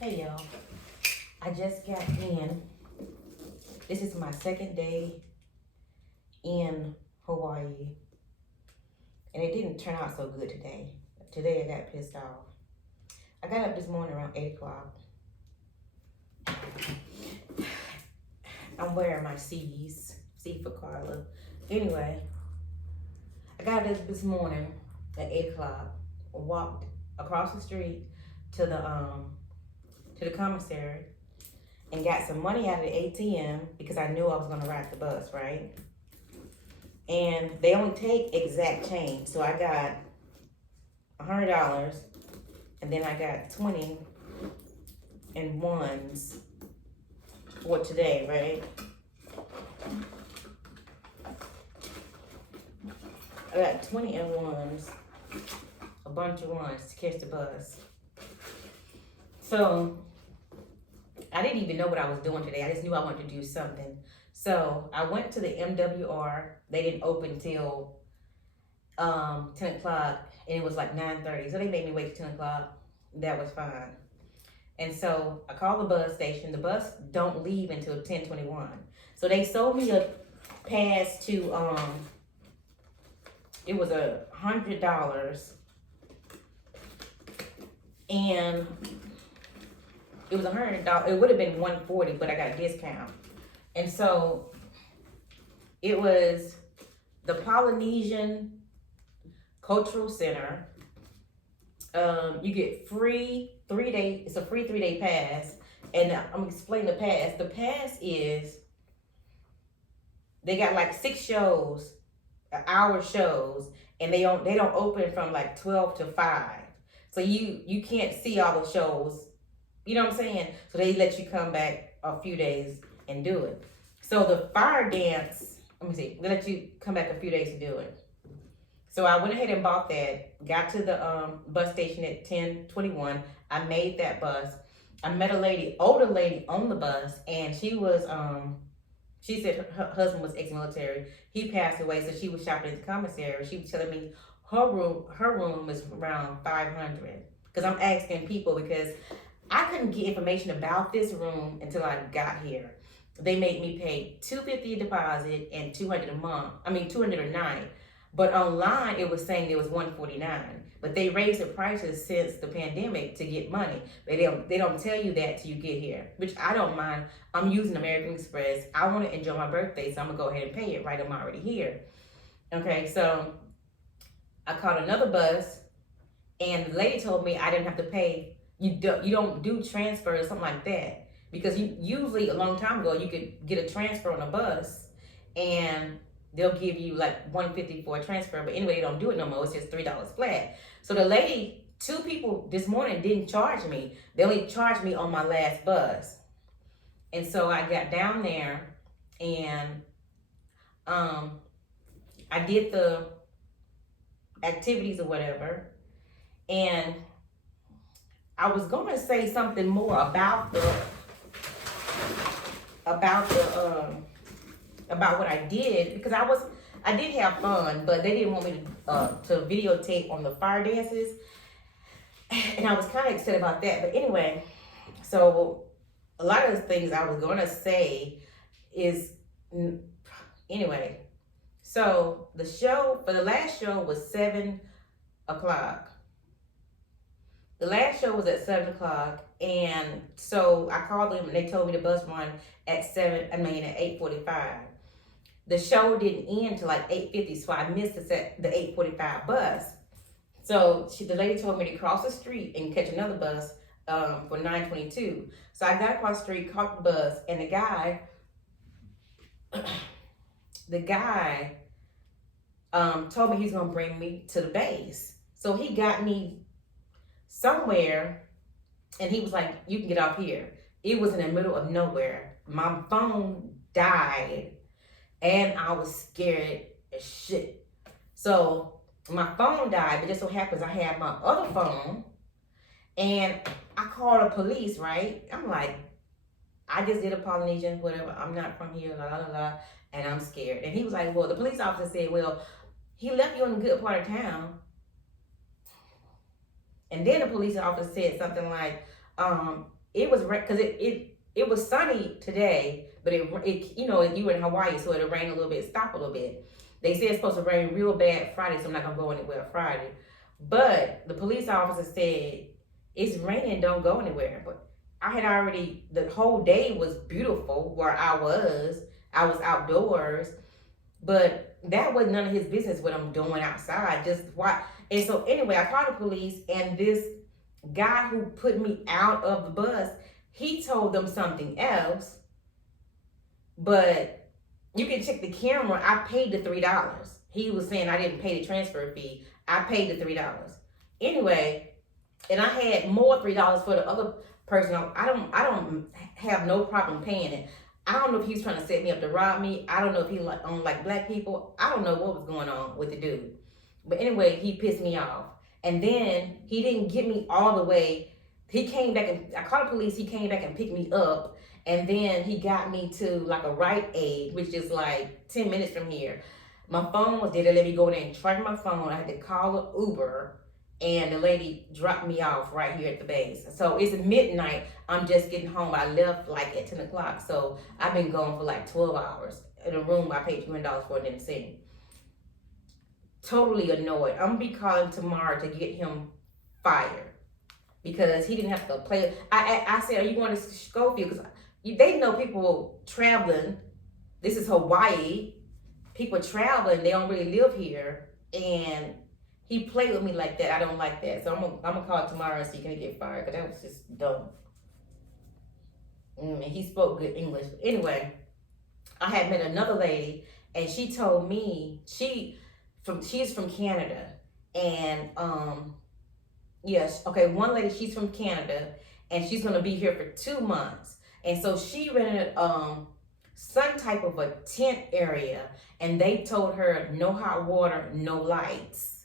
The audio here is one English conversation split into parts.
Hey y'all, I just got in. This is my second day in Hawaii, and it didn't turn out so good today. Today I got pissed off. I got up this morning around 8 o'clock. I'm wearing my C's, C for Carla. Anyway, I got up this morning at 8 o'clock, walked across the street to the commissary and got some money out of the ATM because I knew I was gonna ride the bus, right? And they only take exact change. So I got $100 and then I got 20 and ones for today, right? I got 20 and ones, a bunch of ones to catch the bus. So I didn't even know what I was doing today. I just knew I wanted to do something. So I went to the MWR. They didn't open till 10 o'clock, and it was like 9:30. So they made me wait till 10 o'clock. That was fine. And so I called the bus station. The bus don't leave until 10:21. So they sold me a pass to it was $100, and it was $100. It would have been $140, but I got a discount. And so it was the Polynesian Cultural Center. You get free 3-day. It's a free 3-day pass, and I'm gonna explain the pass. The pass is they got like 6 shows, hour shows, and they don't open from like 12 to 5. So you can't see all the shows. You know what I'm saying? So they let you come back a few days and do it. So the fire dance, let me see, they let you come back a few days to do it. So I went ahead and bought that, got to the bus station at 10:21. I made that bus. I met a lady, older lady on the bus, and she was, she said her husband was ex-military. He passed away, so she was shopping at the commissary. She was telling me her room was around 500. Because I'm asking people because I couldn't get information about this room until I got here. They made me pay $250 a deposit and $200 a month. I mean $200 a night. But online it was saying it was $149. But they raised the prices since the pandemic to get money. They don't tell you that till you get here, which I don't mind. I'm using American Express. I want to enjoy my birthday, so I'm gonna go ahead and pay it. Right, I'm already here. Okay, so I caught another bus, and the lady told me I didn't have to pay. You don't do transfers, something like that, because you usually a long time ago you could get a transfer on a bus, and they'll give you like $150 for a transfer. But anyway, they don't do it no more. It's just $3 flat. So the lady, 2 people this morning didn't charge me. They only charged me on my last bus, and so I got down there and I did the activities or whatever, and I was gonna say something more about what I did, because I did have fun, but they didn't want me to videotape on the fire dances, and I was kind of excited about that. But anyway, so a lot of the things I was gonna say is anyway. So the show for the last show was 7 o'clock. The last show was at 7 o'clock, and so I called them and they told me the bus run at 8:45. The show didn't end till like 8:50, so I missed the 8:45 bus. So the lady told me to cross the street and catch another bus for 9:22. So I got across the street, caught the bus, and the guy told me he's gonna bring me to the base. So he got me somewhere, and he was like, "You can get off here." It was in the middle of nowhere. My phone died, and I was scared as shit. So my phone died, but just so happens I had my other phone, and I called the police, right? I'm like, I just did a Polynesian, whatever. I'm not from here, la la la, and I'm scared. And he was like, well, the police officer said, well, he left you in a good part of town. And then the police officer said something like, it was because it was sunny today, but it you know, you were in Hawaii, so it'll rain a little bit, stop a little bit. They said it's supposed to rain real bad Friday, so I'm not gonna go anywhere Friday. But the police officer said it's raining, don't go anywhere. But I had already, the whole day was beautiful where I was. I was outdoors, but that was none of his business what I'm doing outside. Just why. And so anyway, I called the police, and this guy who put me out of the bus, he told them something else. But you can check the camera. I paid the $3. He was saying I didn't pay the transfer fee. I paid the $3. Anyway, and I had more $3 for the other person. I don't have no problem paying it. I don't know if he was trying to set me up to rob me. I don't know if he don't like black people. I don't know what was going on with the dude. But anyway, he pissed me off. And then he didn't get me all the way. He came back and I called the police. He came back and picked me up. And then he got me to like a Rite Aid, which is like 10 minutes from here. My phone was there. They let me go there and charge my phone. I had to call an Uber. And the lady dropped me off right here at the base. So it's midnight. I'm just getting home. I left like at 10 o'clock. So I've been gone for like 12 hours. In a room I paid $200 for it in the city. Totally annoyed. I'm gonna be calling tomorrow to get him fired. Because he didn't have to play. I said, are you going to Schofield? Because they know people traveling. This is Hawaii. People traveling. They don't really live here. And he played with me like that. I don't like that. So I'm gonna call tomorrow and see can he get fired, because that was just dumb. And he spoke good English. Anyway, I had met another lady, and she told me she's from Canada, and yes, okay, one lady, she's from Canada, and she's gonna be here for 2 months, and so she rented some type of a tent area, and they told her no hot water, no lights.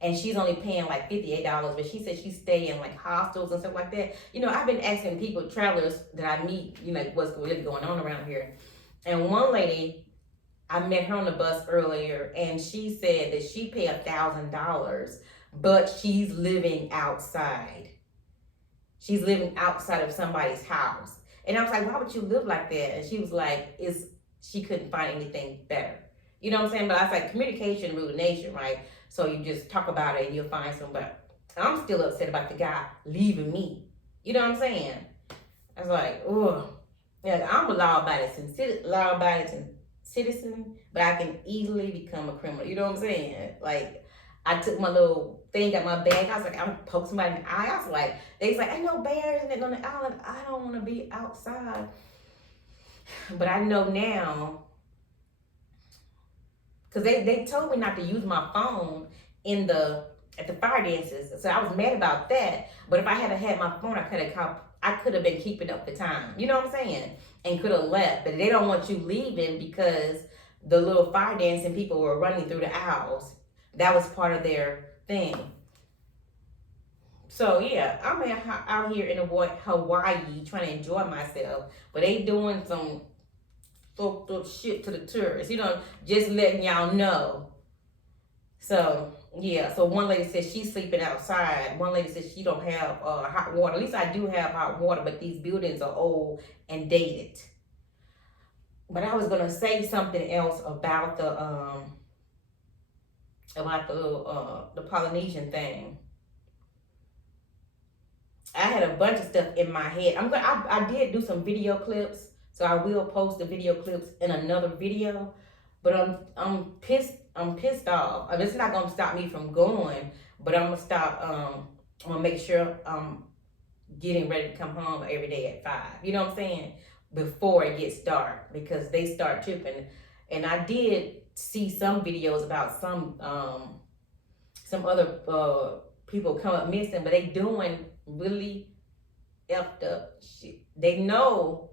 And she's only paying like $58, but she said she stay in like hostels and stuff like that. You know, I've been asking people, travelers that I meet, you know, what's really going on around here. And one lady, I met her on the bus earlier, and she said that she paid $1,000, but she's living outside. She's living outside of somebody's house. And I was like, why would you live like that? And she was like, she couldn't find anything better. You know what I'm saying? But I was like, communication rule the nation, right? So you just talk about it and you'll find somebody. I'm still upset about the guy leaving me. You know what I'm saying? I was like, oh, yeah, I'm a law-abiding citizen, but I can easily become a criminal. You know what I'm saying? Like, I took my little thing out my bag. I was like, I'm poke somebody in the eye. I was like, they was like, ain't no bears on the island. I don't want to be outside. But I know now, because they told me not to use my phone at the fire dances. So I was mad about that. But if I had had my phone, I could have been keeping up the time. You know what I'm saying? And could have left. But they don't want you leaving because the little fire dancing people were running through the aisles. That was part of their thing. So yeah, I'm out here in Hawaii trying to enjoy myself. But they doing some fucked up shit to the tourists, you know, just letting y'all know. So yeah, so one lady said she's sleeping outside. One lady said she don't have hot water. At least I do have hot water, but these buildings are old and dated. But I was gonna say something else about the Polynesian thing. I had a bunch of stuff in my head. I did do some video clips. So I will post the video clips in another video, but I'm pissed off. I mean, it's not gonna stop me from going, but I'm gonna stop. I'm gonna make sure I'm getting ready to come home every day at 5. You know what I'm saying? Before it gets dark, because they start tripping. And I did see some videos about some other people come up missing, but they doing really effed up shit. They know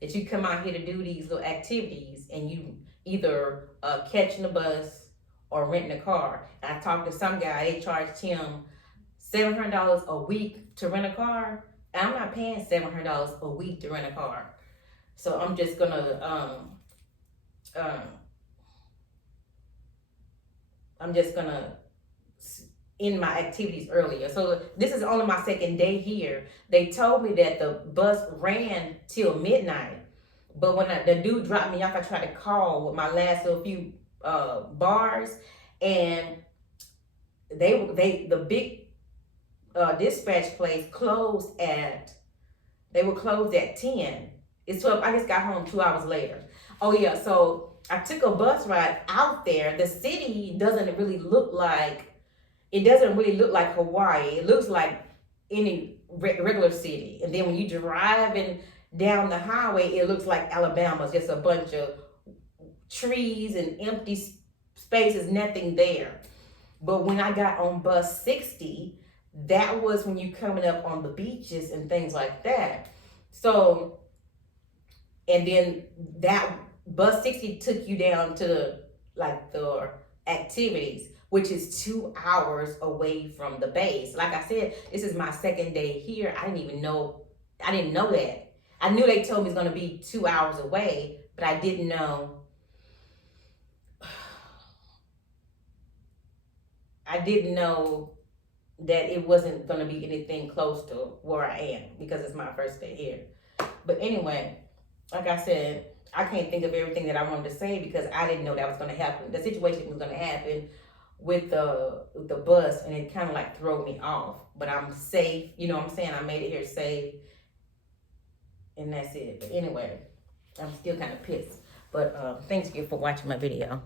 that you come out here to do these little activities, and you either catching a bus or renting a car. And I talked to some guy, they charged him $700 a week to rent a car. And I'm not paying $700 a week to rent a car. So I'm just gonna in my activities earlier. So this is only my second day here. They told me that the bus ran till midnight. But when the dude dropped me off, I tried to call with my last little few bars, and the big dispatch place closed at, they were closed at 10. It's 12. I just got home 2 hours later. Oh yeah, so I took a bus ride out there. The city doesn't really look like, Hawaii. It looks like any regular city. And then when you driving down the highway, it looks like Alabama. It's just a bunch of trees and empty spaces, nothing there. But when I got on bus 60, that was when you coming up on the beaches and things like that. So, and then that bus 60 took you down to the activities, which is 2 hours away from the base. Like I said, this is my second day here. I didn't know that. I knew they told me it's gonna be 2 hours away, but I didn't know. I didn't know that it wasn't gonna be anything close to where I am because it's my first day here. But anyway, like I said, I can't think of everything that I wanted to say because I didn't know that was gonna happen. The situation was gonna happen with the bus, and it kind of like threw me off. But I'm safe, you know what I'm saying? I made it here safe, and that's it. But anyway, I'm still kind of pissed. But thanks again for watching my video.